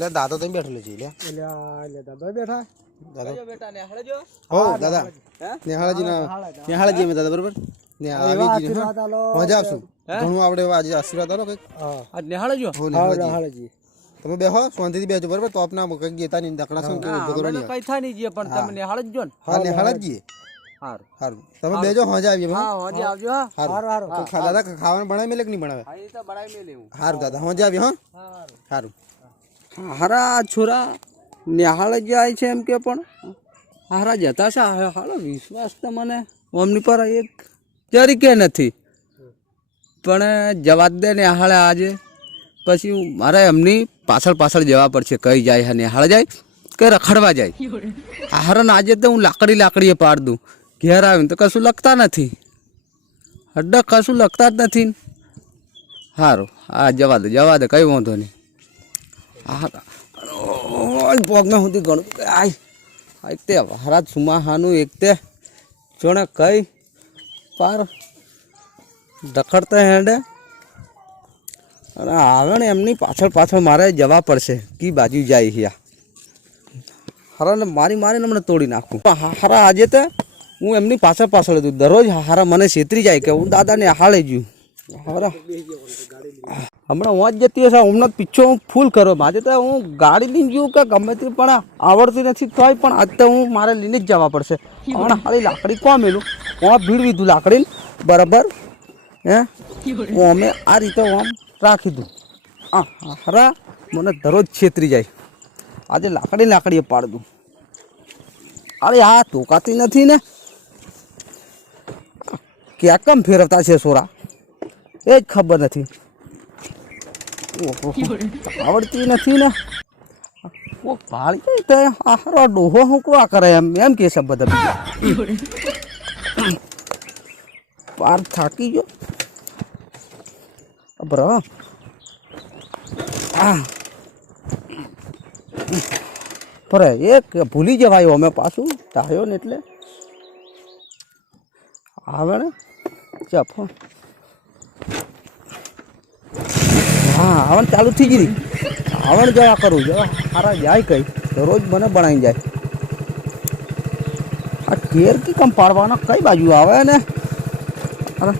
એટલે દાદો તો બેઠેલો છે એટલે દાદા બેઠા દાદા બેટા ને હળજો હો દાદા નેહાળાજી અમે દાદા બરોબર ને આવી મજા આવશું ઘણું આપણે આજે આશીર્વાદ આલો કઈક આ નેહાળજો હો નેહાળાજી તમે બેહો શાંતિથી બેહજો બરોબર તો આપના કઈક ગેતા ની દકડા શું બગડો નહીં કઈ થાય નહીં જે પણ તમે નેહાળજો ને હા નેહાળાજી હારું હારું તમે બેજો મજા આવી હા હોજે આવજો હા હારું દાદા ખાવાનું બનાવી મેલે કે નહીં બનાવે હા એ તો બડાઈ મે લેવું હારું દાદા મજા આવી હા હારું હારા છોરા નેહાળ જાય છે એમ કે પણ હારા જતા છે હાલો વિશ્વાસ તો મને ઓમની પર એક જરીકે નથી પણ જવા દે નેહાળે આજે પછી મારે એમની પાછળ જવા પડશે કઈ જાય હા નેહાળ જાય કે રખડવા જાય હારાને આજે તો હું લાકડીએ પાડ દઉં ઘેર આવીને તો કશું લખતા નથી હડક કશું લખતા જ નથી સારું હા જવા દે કઈ વાંધો નહીં પગના સુધી ઘણું આય તે હારા સુમાહાનું એક તે જોણે કઈ પાર દખડતા હેડે અને આવે ને એમની પાછળ મારે જવા પડશે કી બાજુ જાય હિયા હારાને મારીને હમણાં તોડી નાખું હારા આજે તો હું એમની પાછળ હતું દરરોજ હારા મને છેતરી જાય કે હું દાદાને હાળે જ્યું હારા હમણાં હું જ જતી હશે હમણાં પીછો હું ફૂલ કરો આજે તો હું ગાડી લઈને જઉં કે ગમે તે પણ આવડતી નથી તોય પણ આજ તો હું મારે લઈને જ જવા પડશે હમણાં હાલી લાકડી કોણ મેલું હું ભીડ દીધું લાકડીને બરાબર હે હું અમે આ રીતે આમ રાખી દઉં હારા મને દરરોજ છેતરી જાય આજે લાકડીએ પાડ દઉં અરે આ તોકાતી નથી ને ક્યાં કેમ ફેરવતા છે સોરા એ જ ખબર નથી આવડતી નથી ને ભાળી જાય તો હારો ડોહો હું કોવા કરે એમ કે છે બધા પાર થાકી ગયો બ્ર પર એક ભૂલી જવાયો અમે પાછું ટાયો ને એટલે આવે ને ચપ હા આવણ ચાલુ થઈ ગઈ આવણ જયા કરું જવા સારા જાય કઈ દરરોજ મને બનાવી જાય આ ઘેર કી કમ પાડવાના કઈ બાજુ આવે ને અરે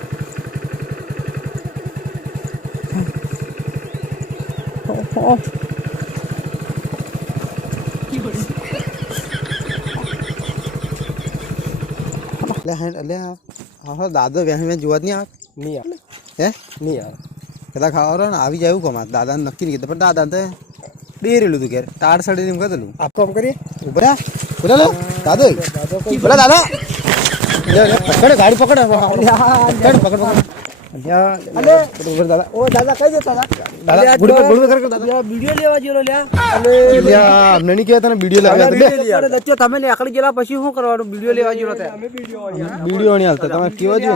દાદો વ્યાહ જોવા નહીં આવે હે નહીં આવે કદાચ ખાવા ને આવી જાય એવું કમા દાદાને નક્કી નહીં કીધું પણ દાદા તો ડેરેલું હતું ક્યારે ટાળ સડી એમ કહેલું આપ કામ કરીએ ઉભરા બોલો દાદો બોલા દાદા પકડ ગાડી પકડ દાદા ઓ દાદા કઈ જતા દાદા વિડીયો લેવા જેલો લ્યા અમને નહીં કહેતા વિડીયો લેવા તમે ને આકડી ગયેલા પછી શું કરવાનું વિડીયો લેવા જેલો વિડીયો નહીં હાલતા તમે કેવા જો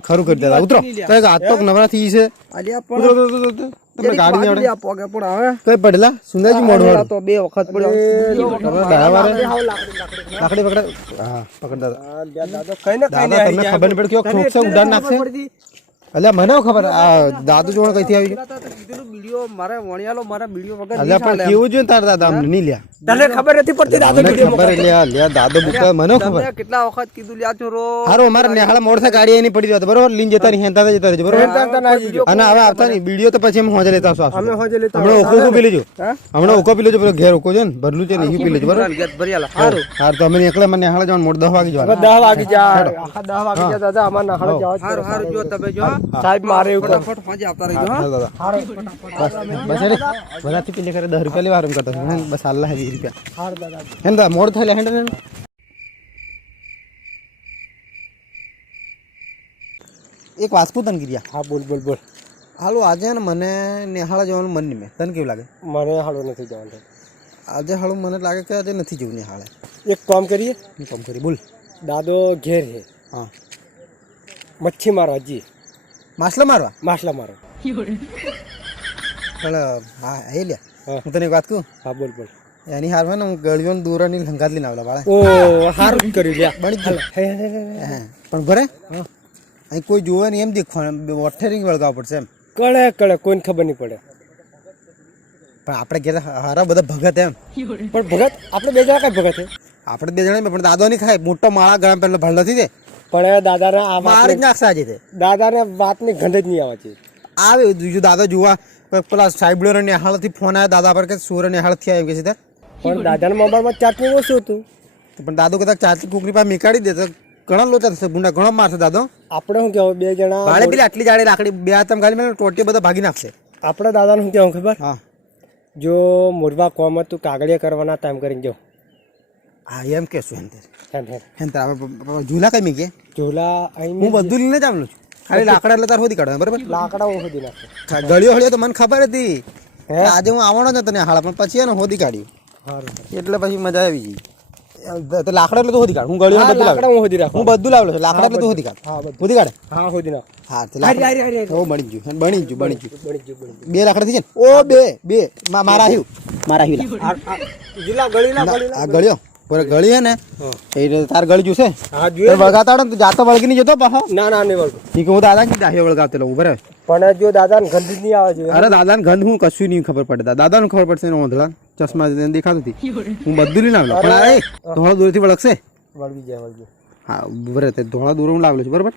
ખરું કરી દેતા ઉતરો હાથ પગ નવરા થઈ છે તમને ગાડી નહીં આવડે પગે પણ આવે કઈ પડેલા સુંદરજી મોડું તો બે વખત પડ્યો લાકડી પકડે હા પકડ દાદા તમને ખબર નહીં પડે કેવો ઠોકશે ઉડાન નાખશે અલ્યા મને ખબર આ દાદુ જોણ કઈથી આવી વિડીયો મારે વણિયાલો મારા વિડીયો વગર અલ્યા પણ કેવું જોઈએ તાર દાદા અમને નહીં લ્યા તને ખબર નથી પડતી દાદા ખબર લ્યા દાદો બુકા મને ખબર કેટલા વખત કીધું લ્યા ચોરો હારો અમારે નેહાળા મોડ થાય ગાડી એની પડી જતો બરોબર લીન જતા હેંતા જતા રહેજો બરોબર અને હવે આવતા નહીં વિડીયો તો પછી અમે હોજે લેતા આવશું હમણાં ઓકો પી લેજો હમણાં ઓકો પી લેજો ઘેર ઓકો છે ને ભરલું છે ને એ પી લેજો બરોબર હાર તો અમે એકલા મને નેહાળા જવાનું મોડ 10 વાગે જવાનું 10 વાગે જાય 10 વાગે જાય દાદા અમાર નેહાળા જવા હાર જો તમે જો સાહેબ મારે ફટાફટ હોજે આવતા રહેજો હા બસ રે બધાથી પેલે કરે 10 રૂપિયા લેવા આરામ કરતા બસ અલ્લાહ 20 રૂપિયા હાર દાદા હેંદા મોડ થાય હેંડ એક વાસ્તુ તન કર્યા હા બોલ હાલો આજે ને મને નેહાળા જવાનું મન નહીં મેં તને કેવું લાગે મને હાલો નથી જવાનું આજે હાલો મને લાગે કે આજે નથી જવું નેહાળે એક કામ કરીએ કામ કરી બોલ દાદો ઘેર હે હા મચ્છી મારવા જી માછલા મારવા પણ હા એ લ્યા હું તને એક વાત કહું હા બોલ એની હાર ને હું ગળીઓ દોરાની લંકાત લઈને આવલા વાળા ઓ હારું કર્યું લ્યા બની ગયું પણ ભરે અહીં કોઈ જોવે નહીં એમ દેખવાનું વઠેરિંગ વળગાવવું પડશે એમ કળે કોઈને ખબર નહીં પડે પણ આપણે ઘેર હારા બધા ભગત એમ પણ ભગત આપણે બે જણા કઈ ભગત છે આપણે બે જણા પણ દાદો નહીં ખાય મોટો માળા ગરમ પેલો ભળ નથી તે પણ એ દાદાને આ મારી જ વાત નાખશે આજે તે દાદાને વાતની ગંધ જ નહીં આવે છે આવે બીજું દાદા જોવા પેલા સાહેબડો નેહાળથી ફોન આવ્યો દાદા પર કે સોર નેહાળથી આવ્યો કે સીધા પણ દાદાના મોબાઈલમાં ચાર્જિંગ ઓછું હતું પણ દાદો કદાચ ચારથી કુકની પાસે મીકાડી દે તો ઘણા લોચા થશે ગુંડા ઘણો મારશે દાદો આપણે શું કહેવું બે જણા ભાડે પેલી આટલી જાડે લાકડી બે હાથમ ખાલી મેં ટોટી બધા ભાગી નાખશે આપણે દાદાને શું કહેવું ખબર હા જો મોરવા કોમ તું કાગળિયા કરવાના ટાઈમ કરીને જો હા એમ કહેશું હેમ હેમ હેન્તર આપણે ઝૂલા કઈ મીકે ઝોલા અહીં હું બધું લઈને જ આવેલું છું ખાલી લાકડા એટલે તાર હોદી કાઢવા બરાબર લાકડા હું સુધી નાખે ગળ્યો હળ્યો તો મને ખબર હતી કે આજે હું આવવાનો જ હતો ને હાળા પણ પછી એને હોદી કાઢ્યું સારું એટલે પછી મજા આવી ગઈ તો લાકડા એટલે તો હોદી કાઢ હું ગળ્યો બધું લાકડા હું સુધી રાખું હું બધું લાવેલો છું લાકડા એટલે તો હોદી કાઢ હા બધું હોદી કાઢે હા સુધી નાખ હા તો હારી હારી હારી લાકડા બની ગયું બની ગયું બની ગયું બે લાકડા થઈ છે ને ઓ બે મારા આવ્યું જુલા ગળીલા આ ગળ્યો પર ગળી હે ને એ તાર ગળી જોશે હા એ વળગાતા ને તો જાતો વળગી નહીં જતો પાછો ના ના નહીં વળતું ઈ કે હું દાદા કી દાહ્યો વળગાવતો લઉં બરાબર પણ જો દાદાને ગંધ જ નહીં આવે છે અરે દાદાને ગંધ હું કશું નહીં ખબર પડે દાદાને ખબર પડશે ને ઓંધળા ચશ્મા દેખાતું હતી હું બધું લઈને આવેલો પણ આ ધોળા દૂરથી વળગશે વળગી જાય હા બરાબર તે ધોળા દૂર હું લાવેલો છું બરાબર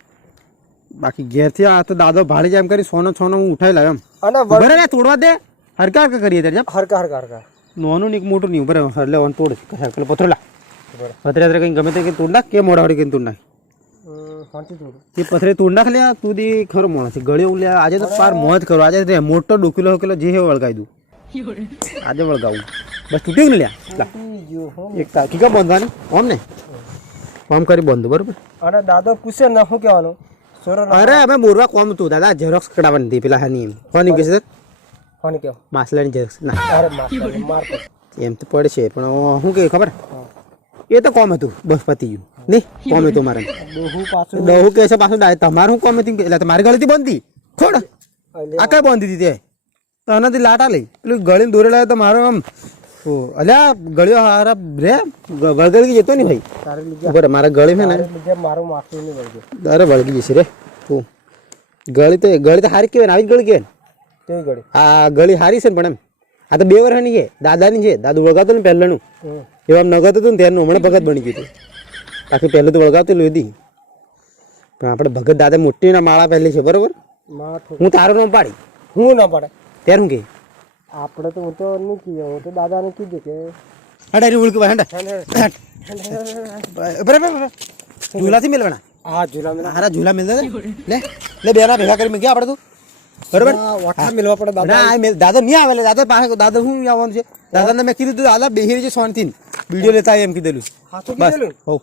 બાકી ઘેરથી આ તો દાદો ભાડી જાય એમ કરી સોનો છોનો હું ઉઠાઈ લાવ્યો એમ અને બરાબર ને તોડવા દે હરકા હરકા કરીએ ત્યારે હરકા હરકા હરકા નોનું ને મોટું નહીં બરાબર એટલે ઓન તોડ પેલો પથરો લા બરાબર પથરે કંઈ ગમે તે કંઈ તોડ નાખ કે મોડા વાળી કંઈ તોડ નાખ તે પથરે તોડ નાખ લ્યા તું દી ખરો માણસ છે ગળ્યો લ્યા આજે તો પાર મોજ કરો આજે રે મોટો ડોકીલો હોકેલો જે હે વળગાઈ દઉં આજે વળગાવું બસ તૂટ્યું ને લ્યા એક તાકી કા બાંધવાની આમ ને આમ કરી બાંધો બરાબર અને દાદો પૂછે ને શું કહેવાનું સોરો અરે અમે મોરવા કોમ તું દાદા ઝેરોક્સ કઢાવવાની હતી પેલા હાની એમ કોની કે છે કોને કહો માસલાની ઝેરોક્સ ના અરે માર એમ તો પડશે પણ શું કે ખબર એ તો કોમ હતું બસ પતી ગયું નહીં કોમ હતું મારે ડોહું પાછું દહુ કે છે પાછું તમારું શું કોમ હતી એટલે તમારી ગળીથી બંધી છોડ આ કઈ બાંધી હતી તે તો આનાથી લાટા લઈ પેલું ગળીને દોરે લાવ્યો તો મારો આમ અલ્યા ગળ્યો હારા રે વળગી જતો ને ભાઈ તારે લીધે બરાબર મારા ગળી છે ને લીધે મારું માથું નહીં વળગ્યું અરે વળગી જશે રે તું ગળી તો હારી કહેવાય ને આવી જ ગળી કહેવાય ને તે ગળી આ ગળી હારી છે ને પણ એમ આ તો 2 વર્ષની છે દાદાની છે દાદુ વળગાવતો ને પહેલાનું એવા નગત હતું ને ત્યારનું હમણાં ભગત બની ગયું હતું બાકી પહેલું તો વળગાવતું લીધી પણ આપણે ભગત દાદા મોટીના માળા પહેલી છે બરોબર માથું હું તારું નામ પાડી હું ના પડે ત્યારે હું કે આપણે તો હું તો નહીં કીધું હું તો દાદાને કીધું કે હડા ઉળક હેંડા બરાબર ઝૂલાથી મેળવાના હા ઝૂલા મેલા હારા ઝૂલા મેળ લે લે બેના ભેગા કરી ગયા આપણે તું બરાબર વઠા મેલવા પડે દાદા ના દાદા નહીં આવે દાદા પાસે દાદા શું આવવાનું છે દાદાને મેં કીધું દાદા બેહી છે સોનથી વિડીયો લેતા એમ કીધેલું હાથું બસ કીધેલું હો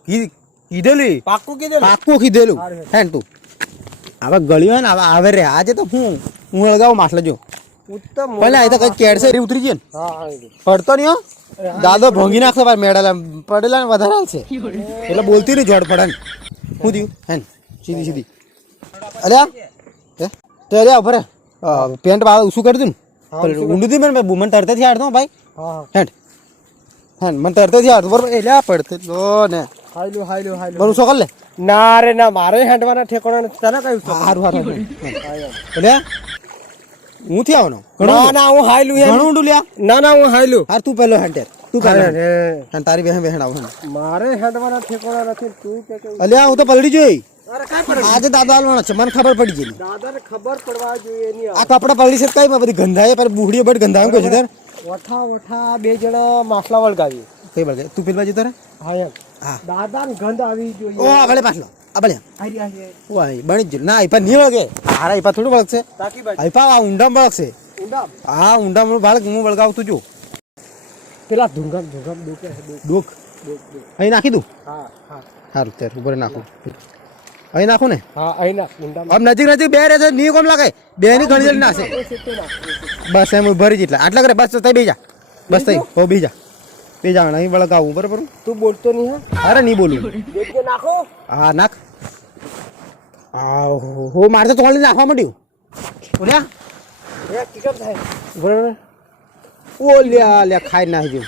કીધેલું પાક્કું કીધેલું પાક્કું કીધેલું હે તું હવે ગળ્યો ને હવે આવે રે આજે તો હું લગાવું માસલા જો ઉત્તમ પેલા એ તો કઈ કેડસે રી ઉતરી જાય ને હા હા પડતો નહીં હો દાદો ભોંગી નાખશે ભાઈ મેડલ પડેલા ને વધારે હાલશે એટલે બોલતી નહીં જોડ પડે ને શું થયું હે સીધી સીધી અલ્યા હે તો અલ્યા ઉપર પેન્ટ બાળ શું કરી દઉં ને ઊંડું દી મને તરતેથી હાડતો ભાઈ હા હેઠ હા મને તરતેથી હાડતો બરોબર એટલે પડતે લો ને હાયલું બરું શું કર લે ના રે ના મારે હેંડવાના ઠેકોણા નથી તને કહ્યું છે સારું સારું એટલે હું થી આવવાનો ના ના હું હાયલું ઘણું ઊંડું લ્યા ના ના હું હાયલું હાર તું પહેલો હેન્ટર તું પહેલો અરે અને તારી બહેન બહેન આવો મારે હેંડવાના ઠેકોણા નથી તું કે અલ્યા હું તો પલડી જોઈ અરે કાઈ પડે આજે દાદા હાલવાનો છે મને ખબર પડી ગઈ દાદાને ખબર પડવા જોઈએ એની આ કપડા પલડી છે કઈ બધી ગંધાય પર બુહડીઓ બટ ગંધાવ કોઈ છે તાર વઠા બે જણા માસલા વળગાવી કઈ બળગે તું પેલ બાજુ તારે હા એમ હા દાદાને ગંધ આવી જોઈએ ઓ આ ભલે પાછલો આ ભલે હારી હારી ઓ આ બની જ ના આઈપા નહીં વળગે હારા આઈપા થોડું વળગશે તાકી બાજુ આઈપા આ ઊંડા વળગશે ઊંડા આ ઊંડા બાળક હું વળગાવતું જો પેલા ધુંગમ દુખે દુઃખ અહીં નાખી દઉં હા હા સારું ત્યારે ઉપર નાખું અહીં નાખું ને હા અહીં ના ઊંડા આમ નજીક નજીક બે રહે છે નહીં કોમ લાગે બે ની ઘણી જલ્દી નાશે બસ એમ ભરી જેટલા આટલા કરે બસ તઈ બેજા બસ તઈ હો બીજા બેજા અહીં વળગાવું બરાબર તું બોલતો નહીં હા અરે નહીં બોલું દેખજે નાખો હા નાખ હો મારે તો તોડી નાખવા માંડ્યું ઓલ્યા એ ટિકટ થાય બરાબર ઓ લ્યા લ્યા ખાઈ નાખી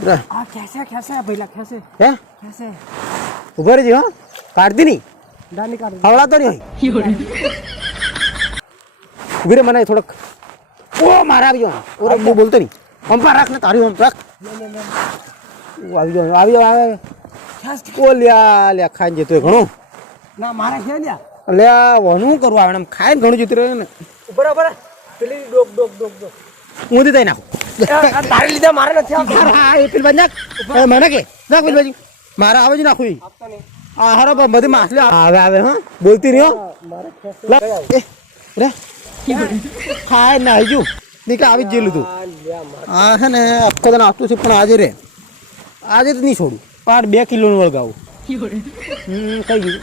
દઉં આ ખેસે ભઈલા ખેસે હે ખેસે ઉભા રહેજે હો કાઢતી નહીં દાની કાઢ હવળાતો નહીં હોય ઉભી રે મને થોડોક ઓ મારા આવી ગયો ઓરે હું બોલતો નહીં પંપા રાખ ને તારી પંપ રાખ આવી ગયો આવે ઓ લ્યા લ્યા ખાઈને જતો ઘણો ના મારે છે લ્યા લ્યા વનું કરવું આવે એમ ખાઈને ઘણું જતું રહે ને બરાબર પેલી ડોક ડોક ડોક ડોક હું દઈ નાખું તારે લીધા મારે નથી આવતા હા એ પેલી બાજુ નાખ મને કે નાખ પેલી બાજુ મારા આવે જ નાખું આપતા નહીં આ હારો બધી માછલી આવે આવે હા બોલતી નહીં હો મારે રે ખાય ના હજુ નહીં કે આવી જ જેલું તું હા છે ને આખો તને આપતું છે પણ આજે રે આજે તો નહીં છોડું 2 કિલોનું વળગાવું કઈ ગયું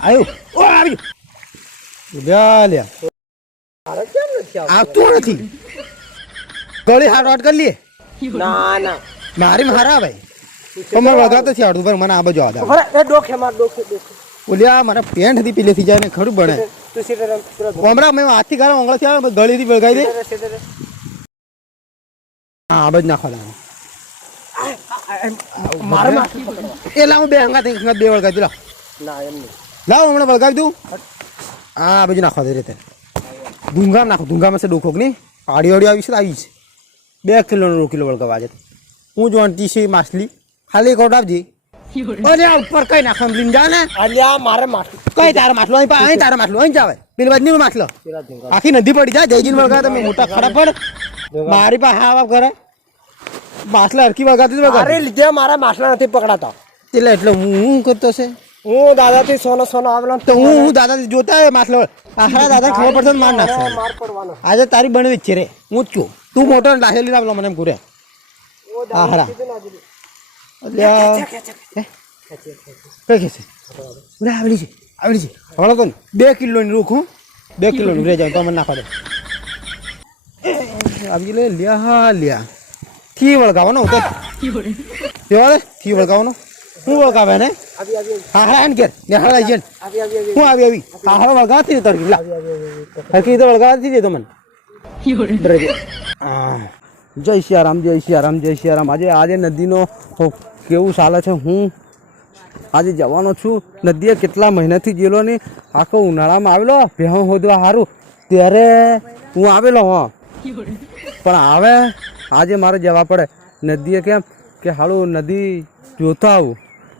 આવ્યું ઓ આવી ગયું લ્યા મારે કેમ નથી આવતું નથી ગળી હાટ વાટ કરી લઈએ ના ના મારી મારા આવે તમારે વળગાવતો છે આવડતું પણ મને આ બાજુ આદા બરાબર એ ડોક છે માર ડોક છે ઓલ્યા મારા પેન્ટ હતી પેલે થઈ જાય ને ખરું બને તું સીધે રમ હમણાં મેં હાથથી ગાળો ઓંગળથી આવે ગળીથી વળગાવી દે હા આ બાજુ નાખવા લાગે મારે એ લાવ બે હંગા બે વળગાવી લાવ ના એમ નહીં લાવ હમણાં વળગાવી દઉં હા આ બાજુ નાખવા દે રીતે ધૂંગામ નાખો ધૂંગામાં છે ડોખોક નહીં આડી આડી આવી છે આવી છે 2 કિલોનો કિલો વળગાવ આજે હું જોણતી છે માછલી ખાલી કોટ આપજી અરે આ ઉપર કઈ નાખવા લીન જા ને અલ્યા મારે માથું કઈ તારા માછલો અહીં તારા માછલો અહીં જાવે પેલી બાજુ માછલો આખી નદી પડી જાય જયજીન વળગા તમે મોટા ખડા પડ મારી પાસે હા કરે માછલા હરકી વળગાતી અરે લીધે મારા માછલા નથી પકડાતા એટલે હું કરતો છે હું દાદાથી સોનો સોનો આવેલો તો હું દાદા જોતા હોય માછલો આખરા દાદા ખબર પડશે માર નાખશે માર પડવાનો આજે તારી બને છે રે હું જ છું તું મોટો લાહેલી લાવલો મને એમ ઘૂરે આહરા કઈ છે આવડી છે હમણાં તો 2 કિલોની રૂખ હું 2 કિલોનું રહી જાય તો મને નાખવા દે આવી લે લ્યા લ્યા થી વળગાવાનો તો કેવા થી વળગાવાનો હું વળગાવે ને હા હા એન ઘેર નેહાળા જન હું આવી હા હા વળગાવતી તારી લા હરકી તો વળગાવતી દે તો મને જય સિયારામ જય સિયારામ જય સિયારામ આજે નદીનો કેવું ચાલે છે હું આજે જવાનો છું નદીએ કેટલા મહિનાથી ગયેલો નહીં આખો ઉનાળામાં આવેલો ભેહું હોદવા સારું ત્યારે હું આવેલો હા પણ હવે આજે મારે જવા પડે નદીએ કેમ કે હાલું નદી જોતા આવું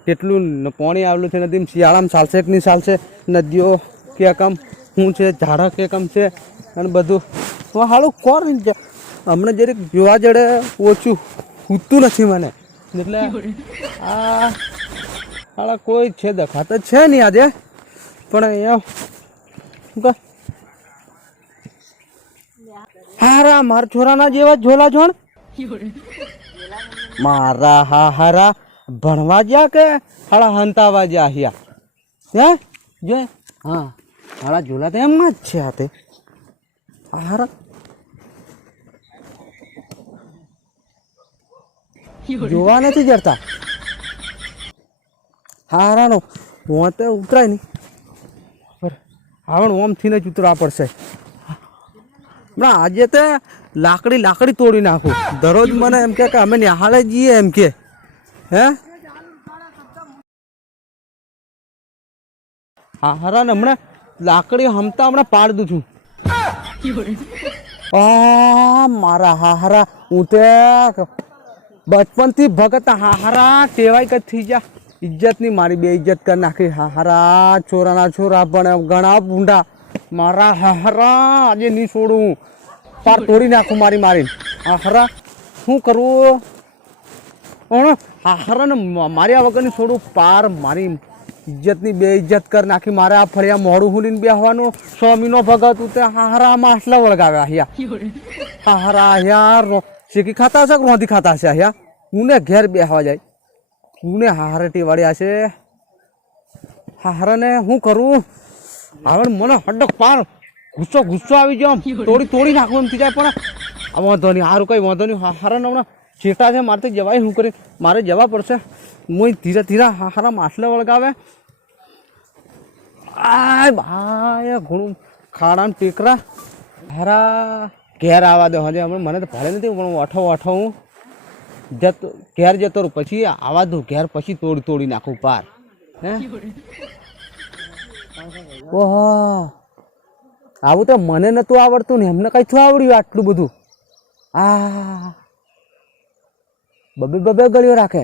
કેટલું પાણી આવેલું છે નદીમાં શિયાળામાં ચાલશે કે નહીં ચાલશે નદીઓ કે કમ શું છે ઝાડા કે કમ છે અને બધું તો હાલું કોણ હમણાં જરીક જોવા જડે ઓછું ઉઠતું નથી મને એટલે આ હાલા કોઈ છે દેખાતા છે નહીં આજે પણ અહીંયા હારા મારા છોરાના જેવા ઝોલા જોણ મારા હારા ભણવા જ્યા કે હાડા હંતાવા જ્યા હ્યા હે જો હા હાડા ઝોલા તો એમમાં જ છે હાથે હારા જોવા નથી જડતા હારાનો હું તો ઉતરાય નહીં આવણ ઓમથી જ ઉતરવા પડશે હમણાં આજે તો લાકડી તોડી નાખું દરરોજ મને એમ કે અમે નિહાળે જઈએ એમ કે હે હારા ને હમણાં લાકડી હમતા હમણાં પાડ દઉં છું મારા હારા હું તે બચપનથી ભગત હારા ટેવાય કઈ થઈ જા ઇજ્જતની મારી બે ઇજ્જત કરી નાખી હારા છોરાના છોરા પણ ઘણા ભૂંડા મારા હારા આજે નહીં છોડું પાર તોડી નાખું મારી હારા શું કરવું હારા ને માર્યા વગરની છોડું પાર મારી ઇજ્જતની બે ઇજ્જત કરી નાખી મારે આ ફળિયા મોડું હુલીને બેહવાનું સ્વામીનો ભગત ઉતે હારા માછલા વળગાવ્યા હ્યા હારા યાર શેકી ખાતા હશે કે રોંધી ખાતા હશે હ્યા હું ઘેર બેહવા જાય હું હારટી વાળ્યા છે હારાને શું કરું હવે મને હડક પાર ગુસ્સો આવી ગયો તોડી નાખવું એમ થઈ જાય પણ આ વાંધો નહીં સારું કઈ વાંધો નહીં હારાને હમણાં ચેટા છે મારે જવાય શું કરી મારે જવા પડશે હું ધીરે ધીરે હારા માછલા વળગાવે આ ભાઈ ઘણું ખાડાને ટેકરા હારા ઘેર આવવા દો હજે હમણાં મને તો ભાડે નથી પણ અઠો હું ઘેર જતો રહું પછી આવા દઉં ઘેર પછી તોડી નાખું પાર હે ઓહો આવું તો મને નતું આવડતું ને એમને કઈ શું આવડ્યું આટલું બધું આ બબે બબે ગળ્યો રાખે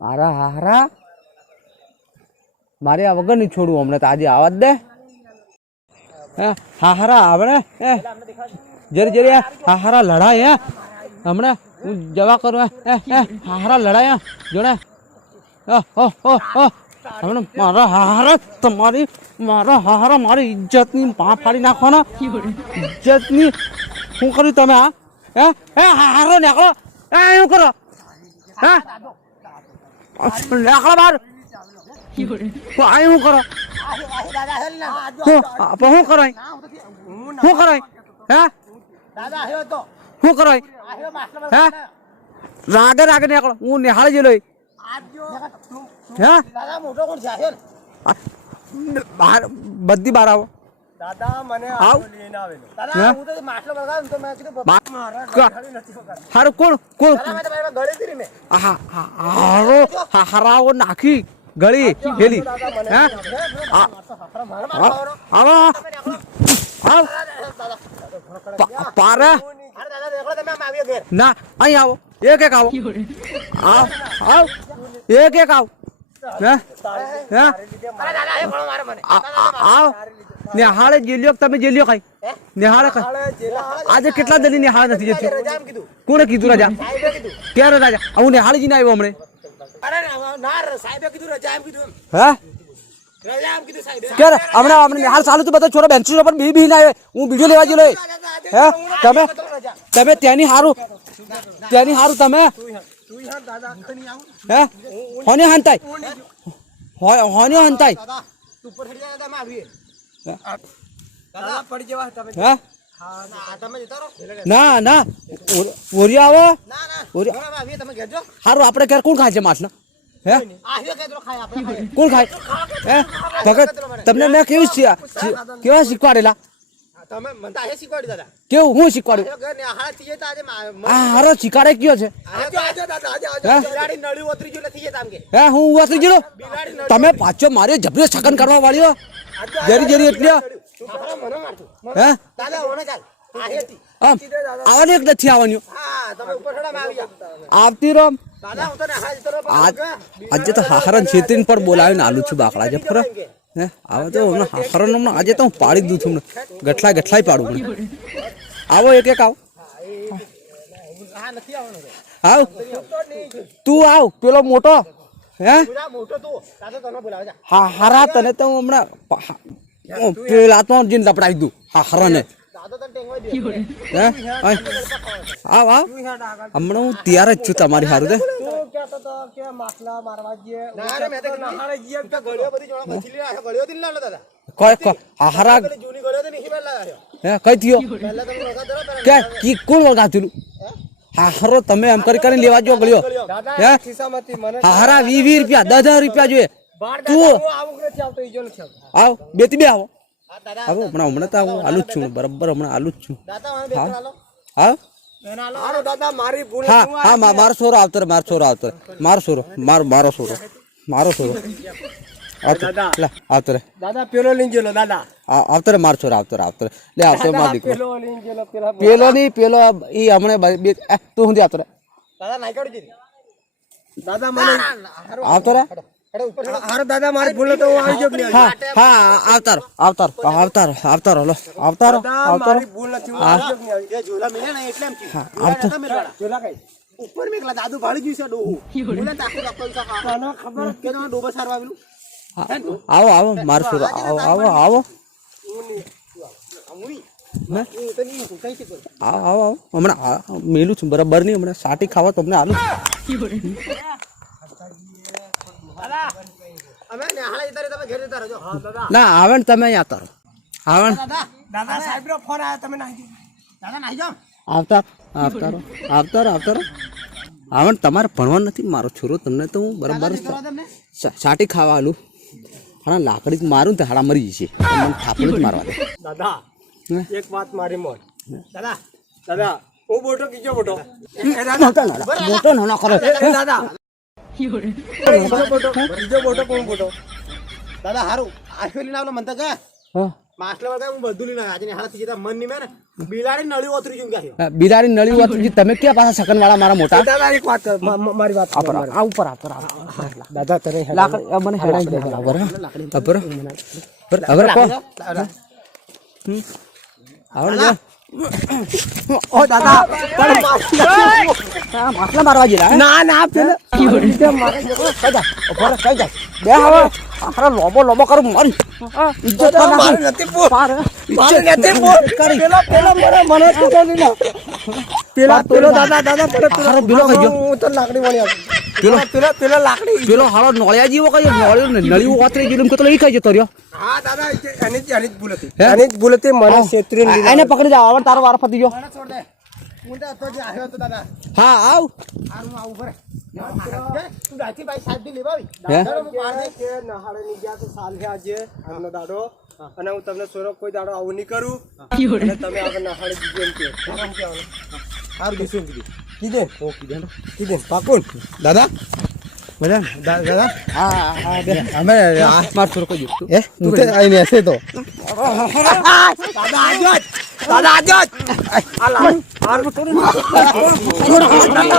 હારા હારા મારે આ વગર નહીં છોડવું હમણાં તો આજે આવા જ દે હા હારા આવડે જરી જરી હા હારા લડાય હમણાં હું જવા કરું હા હારા લડાય જોડે હમણાં મારા હારા તમારી મારા હારા મારી ઇજ્જતની પા ફાડી નાખવાના ઇજ્જતની શું કર્યું તમે હે હારો નીકળો એવું કરો હા નીકળો બહાર શું કરો શું કરો શું કરો હે શું કરો હે રાગે રાગે નીકળો હું નિહાળી જેલો હે બહાર બધી બહાર આવો દાદા મને આવ લઈને આવેલો દાદા હું તો માટલો બગાડ તો મેં કીધું હારું કોણ કોણ ગળી કરી મેં હારો હારાઓ નાખી ગળી હેલી હે આવો આવ પારે ના અહીં આવો એક એક આવો આવ આવ એક એક આવ હે હે આવ નિહાળે જેલ્યો તમે જેલ્યો કઈ નિહાળે આજે કેટલા દલી નિહાળે નથી જતી કોણે કીધું રાજા ક્યારે રાજા હું નિહાળી જઈને આવ્યો હમણે હે ક્યારે હમણાં નિહાળ ચાલુ તો બધા છોરા બેન્ચી પર બી ના આવે હું બીજો લેવા ગયો હે તમે તમે ત્યાંની હારું તમે હે હોને હંતાય હોને હંતાય હે ના ના ઓરિયા આવો સારું આપણે ઘેર કોણ ખાય છે માછલા હે કોણ ખાય હે ભગત તમને મેં કેવું કેવા શીખવાડેલા કેવું હું શીખવાડ્યું હારો શીખવાડે કયો છે હે હું વાતરી ગયો તમે પાછો મારે જબરે છકન કરવા વાળ્યો જરી જરી એટલે હે આવવાની એક નથી આવવાની આવતી રોમ આજે તો હાહરણ છેતરીને પર બોલાવીને આલું છું બાકડા છે ફરો હે આવે તો હાહરણ હમણાં આજે તો હું પાડી દઉં છું ગઠલાય ગઠલાય પાડું આવો એક એક આવ આવ તું આવ પેલો મોટો હે હા હારા તને તો હું હમણાં પેલા તો જીન લપડાવી દઉં હાહરા ને આવ આવ હમણાં હું તૈયાર જ છું તમારી હારું દે હારા કઈ થયો કે કોણ વળગાતું હારો તમે એમ કરી લેવા જો ગળ્યો હે હારા 20 રૂપિયા 10 રૂપિયા જોઈએ તું આવ બેતી બે આવો આવો હમણાં તો આવું આલુ જ છું બરાબર હમણાં આલુ જ છું હા હા મારો છોરો આવતો મારો છોરો આવતો રે દાદા પેલો લઈ ગયેલો દાદા આવતો રે મારો છોરો આવતો લે આવતો મારો દીકરો પેલો નહીં પેલો ઈ હમણે તું સુધી આવતો રે દાદા મને આવતો રે હારો દાદા મારી ભૂલ તો આવી ગયો ને હા આવતારો મારી ભૂલ નથી એ ઝોલા મેલે ને એટલે એમ ઝોલા કઈ ઉપર મેકલા દાદુ ભાળી ગયું છે ડોહું બોલે તાકે લખો કાનો ખબર કે તો ડોબા સારવા આવેલું આવો મારો છોરો આવો આવો હમણાં મેલું છું બરાબર નહીં હમણાં સાટી ખાવા તમને આલું ના આવે ને તમે અહીંયા તારો આવે દાદા સાહેબ નો ફોન આવ્યો તમે નાહી દાદા નાહી જાઓ આવતારો આવે ને તમારે ભણવાનું નથી મારો છોરો તમને તો હું બરાબર સાટી ખાવા આલું હા લાકડી મારું ને હાડા મરી જશે મને થાપડું જ મારવા દે દાદા એક વાત મારી મોત દાદા ઓ બોટો કીજો બોટો મોટો નાનો કરો દાદા બીજો બોટો કોણ બોટો દાદા હારું આખેલી નાવનો મંતક માછલા બધા હું બધું લઈને આવ્યો. આજે હાલત જતા મન ની મેં બિલાડી નળી ઓતરી જઉં ગયા બિલાડી નળી વાતું તમે ક્યાં પાછા સકન વાળા મારા મોટા દાદા એક વાત કર, મારી વાત કર. આ ઉપર દાદા તને લાકડી મને હેડાઈ દે બરાબર બરાબર બરાબર કો આવડ જા ઓ દાદા માછલા મારવા જેલા ના ના પેલા કઈ જા ઉપર કઈ જા બે હવે આખરા લોબો લોબો કરું મારી ઇજ્જત ના મારે નથી બોલ પાર મારે નથી બોલ પેલા મને તો ના પેલો દાદા પેલો કઈ ગયો હું તો લાકડી વળી પેલો પેલો હાલો નળિયા જેવો કઈ નળિયો નળિયું વાતરી ગયું કે તો લઈ ખાઈ જતો રહ્યો હા દાદા એની જ ભૂલ હતી એની જ ભૂલ હતી મને છેતરી એને પકડી જાવ હવે તારો વાર ફતી ગયો છોડ દે હું તો તો જે આવ્યો તો દાદા હા આવ આરું આવું ભરે તું રાતી ભાઈ સાહેબ થી લેવાવી હે? દાદા હું પાર દે કે નહાડે ની ગયા તો સાલ હે આજે આજનો દાડો અને હું તમને સોરો કોઈ દાડો આવું નહીં કરું અને તમે આગળ નહાડે દીધું એમ કે સારું દીધું કીધે કીધે પાકુન દાદા મજા દાદા હા દે અમે માર છોરો કોઈ ગયો એ હું તો આઈને હશે તો દાદા આજોજ દાદા આજોજ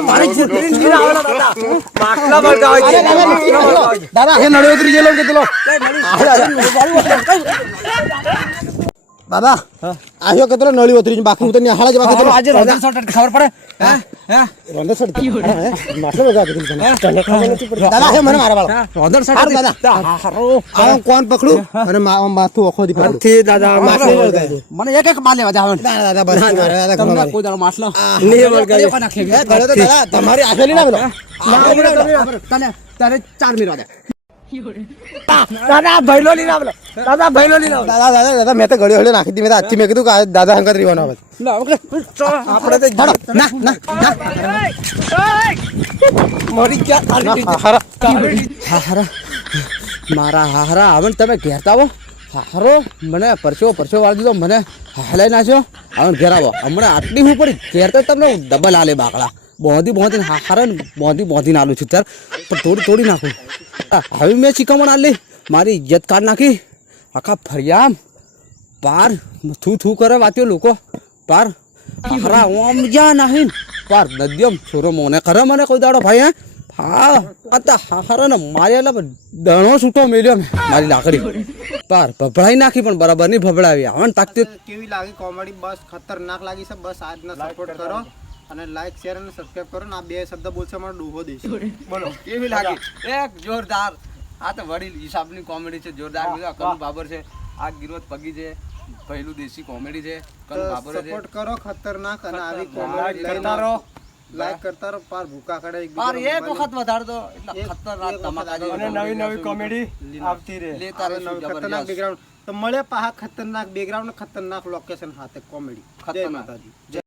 મારે છેતરી નહીં આવેલા દાદા માટલા બળગાવે છે દાદા હે નળી ઉતરી ગયેલો કે પેલો દાદા આયો કે પેલો નળી ઉતરી ગઈ બાકી હું તો નિહાળા જ બાકી તો આજે રોજન શોર્ટ ખબર પડે હે હે રોંદર સડ માટલો બગા દીધું તને ખબર નથી પડતી દાદા હે મને મારા વાળો રોજન હારું શોર્ટ દાદા હારો આ કોણ પકડું અને માથું ઓખો દી પકડું થી દાદા માટલી બળગાવી મને એક એક માર લેવા જાવ દાદા બસ મારે દાદા તમને ઘણો કોઈ દાડો માછલા નહીં બળગાવી કોઈ નાખે એ ઘરે તો દાદા તમારી આખેલી ના બોલો તને તારે 4 મિનિટ વાદે દાદા ભૈલો લઈને આવેલો દાદા ભૈલો લઈને આવેલો દાદા દાદા દાદા મેં તો ગળ્યો હળ્યો નાખી દી મેં તો આજથી મેં કીધું કે આ દાદા હંગત રીવાનો આવે આપણે તો ના ના ના મરી ગયા હારા મારા હારા હવે તમે ઘેરતા આવો હારો મને પરસો વાળી દીધો મને હલાઈ નાખ્યો હવે ઘેર આવો હમણાં આટલી હું પડી ઘેર તો તમને ડબલ આલે બાકડા બોંધી હારા બોંધી આલું છું ત્યારે પણ તોડી નાખું હવે મેં શીખમણ આલી મારી ઇજ્જત કાઢ નાખી આખા ફરિયામ પાર થૂ કરે વાત્યો લોકો પાર હારા ઓમ જ્યાં નાહીન પાર નદ્યમ છોરો મોને કરે મને કોઈ દાડો ભાઈ હે હા આ હારા ને મારેલા દણો છૂટો મેલ્યો મેં મારી લાકડી પાર ભભળાઈ નાખી પણ બરાબર નહીં ભભળાવી આવન તાકતી કેવી લાગી કોમેડી બસ ખતરનાક લાગી છે બસ આજના સપોર્ટ કરો અને લાઈક શેર અને સબસ્ક્રાઇબ કરો ને આ બે શબ્દ બોલશે મારો ડૂહો દેશે બોલો કેવી લાગી એક જોરદાર આ તો વડીલ હિસાબની કોમેડી છે જોરદાર કનુ બાબર છે આ ગિરોત પગી છે પહેલું દેશી કોમેડી છે કનુ બાબર છે સપોર્ટ કરો ખતરનાક અને આવી કોમેડી કરતા રહો લાઈક કરતા રહો પાર ભૂકા કાઢે પાર એક વખત વધાર દો એટલે ખતરનાક ધમાકા અને નવી કોમેડી આવતી રહે લેતા ખતરનાક બેકગ્રાઉન્ડ તો મળે પાહા ખતરનાક બેકગ્રાઉન્ડ ખતરનાક લોકેશન હાથે કોમેડી ખતરનાક. જય માતાજી